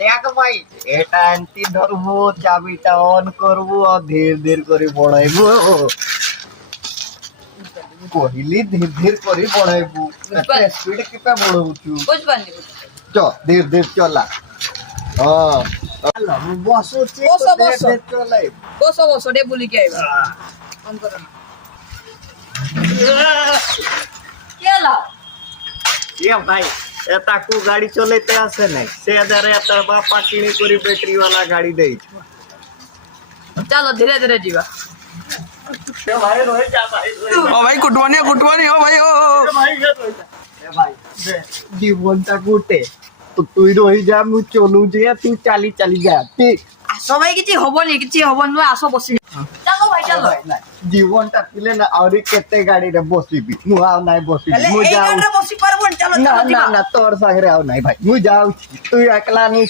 দেখ ভাই এটা আনতি ধরবো চাবিটা অন করবো আর ধীর ধীর করে বড়াইবো কহিলি ধীর ধীর করে বড়াইবো এত স্পিড কেতে বড়াউছু বুঝবানি চ ধীর ধীর চলা হ্যাঁ চল বসো বসো, বসো। চলাই বসো বসো ডে বলি কে আইবা ফোন করো না কে লাও এ ভাই তাকু গাড়ি চলাইতে আসে নাই সে যারে এত বাপা কিনি করে ব্যাটারি वाला গাড়ি দেই চলো ধীরে ধীরে যাবা ভাই রয়ে যা ভাই ও ভাই গুড মর্নিং ও ভাই ও ভাই জীবনটা গোটে তো তুই রহি যা মু চলু যে তুই চালি চালি যা ঠিক আসো ভাই কিছু হবনি কিছু হব না আসো বসি চলো ভাই চলো জীবনটা ଥିଲେ না আହୁରି କେତେ ଗାଡିରେ ବସିବି ମୁଁ ଆଉ ନାଇଁ ବସିବି তাহলে ମୁଁ এই ଯାଉଛି গাড়িতে বসি পারবো না চলো ନା চলো ନା ଯିବା ନା ତୋର ସାଙ୍ଗରେ ଆଉ ନାଇଁ ଭାଇ ମୁଁ ଯାଉଛି তুই একলা নি